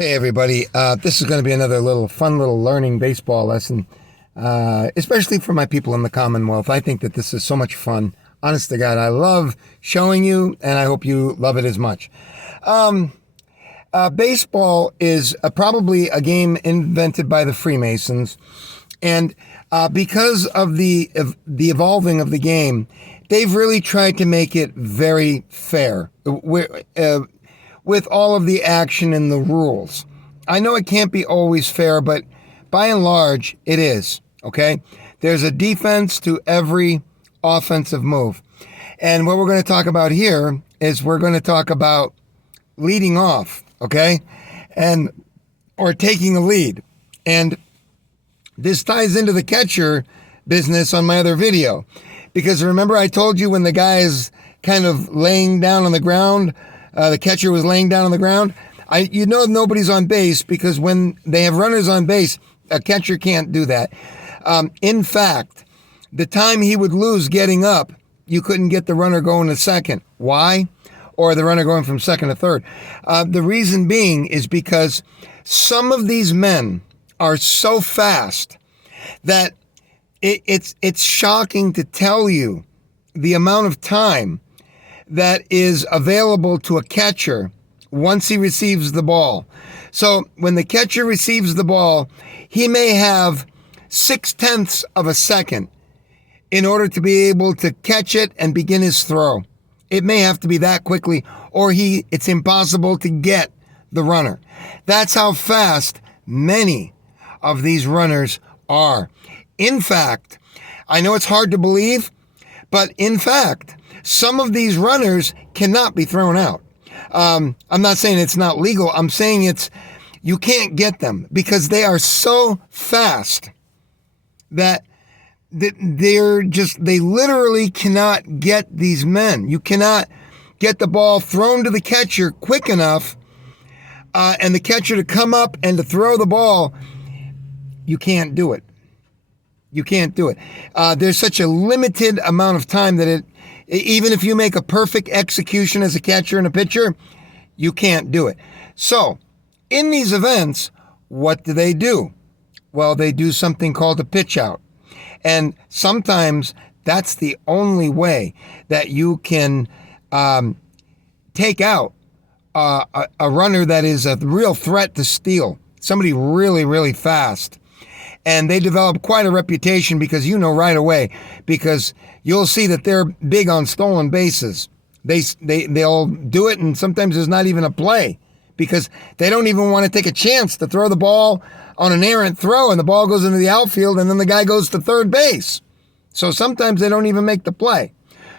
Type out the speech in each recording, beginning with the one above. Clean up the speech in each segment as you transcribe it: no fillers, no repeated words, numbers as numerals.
Hey everybody, this is going to be another fun little learning baseball lesson, especially for my people in the Commonwealth. I think that this is so much fun. Honest to God, I love showing you, and I hope you love it as much. Baseball is probably a game invented by the Freemasons, and because of the evolving of the game, they've really tried to make it very fair. With all of the action and the rules. I know it can't be always fair, but by and large, it is, okay? There's a defense to every offensive move. And what we're going to talk about here is we're going to talk about leading off, okay? Or taking a lead. And this ties into the catcher business on my other video. Because remember I told you when the guy is kind of laying down on the ground, the catcher was laying down on the ground. You know nobody's on base because when they have runners on base, a catcher can't do that. In fact, the time he would lose getting up, you couldn't get the runner going to second. Why? Or the runner going from second to third. The reason being is because some of these men are so fast that it's shocking to tell you the amount of time that is available to a catcher once he receives the ball. So when the catcher receives the ball, he may have 0.6 of a second in order to be able to catch it and begin his throw. It may have to be that quickly, or it's impossible to get the runner. That's how fast many of these runners are. In fact, I know it's hard to believe, but in fact, some of these runners cannot be thrown out. I'm not saying it's not legal. I'm saying you can't get them because they are so fast that they literally cannot get these men. You cannot get the ball thrown to the catcher quick enough and the catcher to come up and to throw the ball. You can't do it. You can't do it. There's such a limited amount of time that even if you make a perfect execution as a catcher and a pitcher, you can't do it. So, in these events, what do? Well, they do something called a pitch out. And sometimes that's the only way that you can take out a runner that is a real threat to steal. Somebody really, really fast. And they develop quite a reputation because you know right away, because you'll see that they're big on stolen bases. They'll do it, and sometimes there's not even a play because they don't even want to take a chance to throw the ball on an errant throw, and the ball goes into the outfield, and then the guy goes to third base. So sometimes they don't even make the play.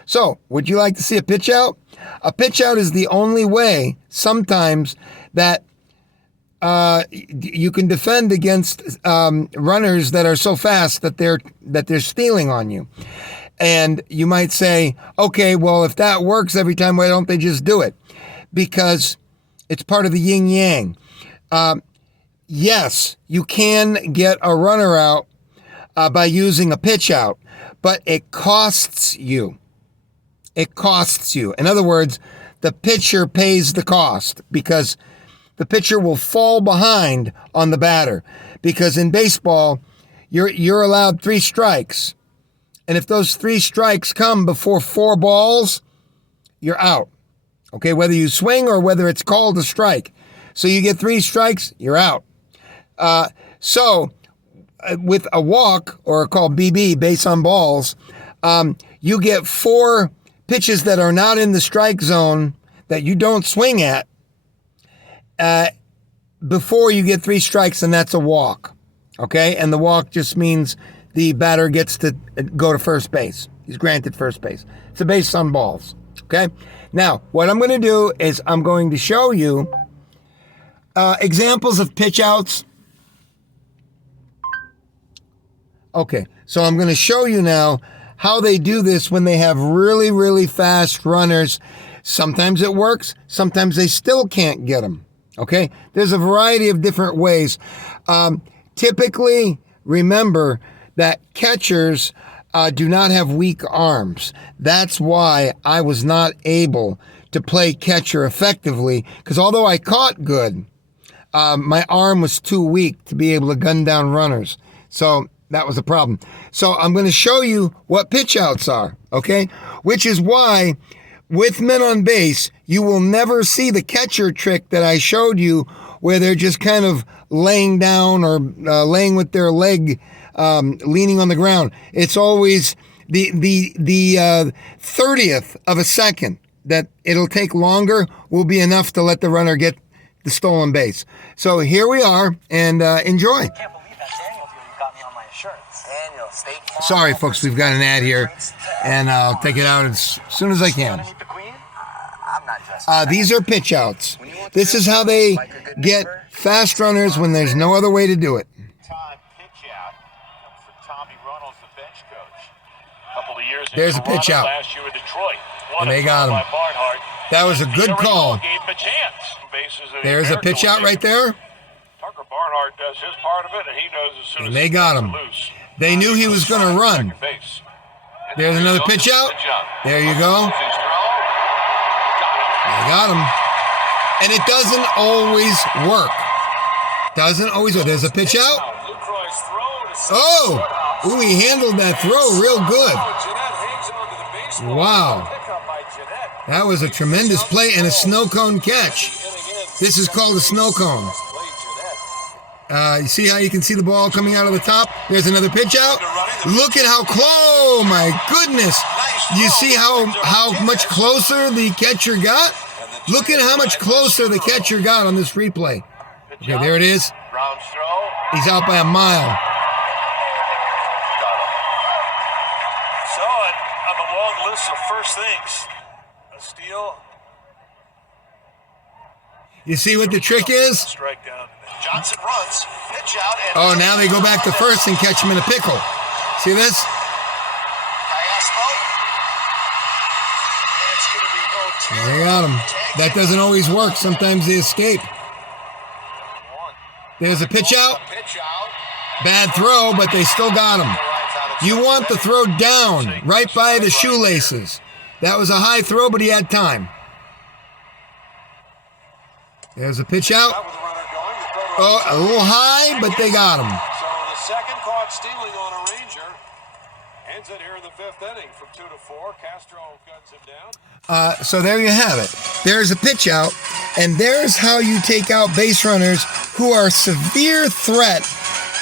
So would you like to see a pitch out? A pitch out is the only way sometimes that you can defend against runners that are so fast that they're stealing on you. And you might say, okay, well, if that works every time, why don't they just do it? Because it's part of the yin yang. Yes, you can get a runner out by using a pitch out, but it costs you. It costs you. In other words, the pitcher pays the cost because the pitcher will fall behind on the batter, because in baseball, you're allowed 3 strikes. And if those 3 strikes come before 4 balls, you're out. Okay, whether you swing or whether it's called a strike. So you get 3 strikes, you're out. So with a walk, or called BB, base on balls, you get 4 pitches that are not in the strike zone that you don't swing at, before you get 3 strikes, and that's a walk. Okay? And the walk just means the batter gets to go to first base. He's granted first base. It's a base on balls. Okay? Now, what I'm going to do is I'm going to show you examples of pitch outs. Okay, so I'm going to show you now how they do this when they have really, really fast runners. Sometimes it works. Sometimes they still can't get them. Okay, there's a variety of different ways. Typically, remember that catchers do not have weak arms. That's why I was not able to play catcher effectively, because although I caught good, my arm was too weak to be able to gun down runners. So that was a problem. So I'm going to show you what pitch outs are, okay? Which is why with men on base, you will never see the catcher trick that I showed you where they're just kind of laying down or laying with their leg leaning on the ground. It's always the 30th of a second that it'll take longer will be enough to let the runner get the stolen base. So here we are, and enjoy. I can't believe that Daniel deal you got me on my insurance. Daniel, State Farm. Sorry, folks, we've got an ad here, and I'll take it out as soon as I can. Underneath the queen? I'm not dressed. These are pitch outs. This is how they get fast runners when there's no other way to do it. Time pitch out comes from Tommy Runnels, the bench coach. Couple of years There's in a pitch Toronto, out. Last year with Detroit. And they got him. That was a good call. Gave him a chance. Bases of the There's a pitch out right there. Tucker Barnhart does his part of it, and he knows as soon And as they he got gets him. loose. They knew he was going to run. Second base. There's another pitch out. There you go. They got him. And it doesn't always work. Doesn't always work. There's a pitch out. Oh! Ooh, he handled that throw real good. Wow. That was a tremendous play and a snow cone catch. This is called a snow cone. You see how you can see the ball coming out of the top? There's another pitch out. Look at how close. Oh, my goodness. You see how much closer the catcher got? Look at how much closer the catcher got on this replay. Okay, there it is. He's out by a mile. So, on the long list of first things, a steal. You see what the trick is? Strike down. Johnson runs, pitch out, and Oh, now they go back to first and catch him in a pickle. See this? They got him. That doesn't always work. Sometimes they escape. There's a pitch out. Bad throw, but they still got him. You want the throw down, right by the shoelaces. That was a high throw, but he had time. There's a pitch out. Oh, a little high, but they got him. So the second caught stealing on a Ranger. Ends it here in the fifth inning from 2-4. Castro guns him down. So there you have it. There's a pitch out, and there's how you take out base runners who are a severe threat,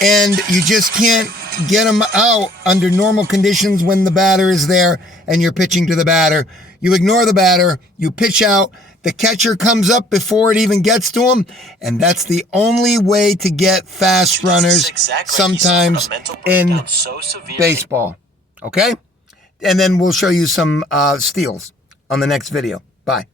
and you just can't get them out under normal conditions when the batter is there and you're pitching to the batter. You ignore the batter, you pitch out, the catcher comes up before it even gets to him, and that's the only way to get fast runners sometimes in baseball. Okay? And then we'll show you some steals on the next video. Bye.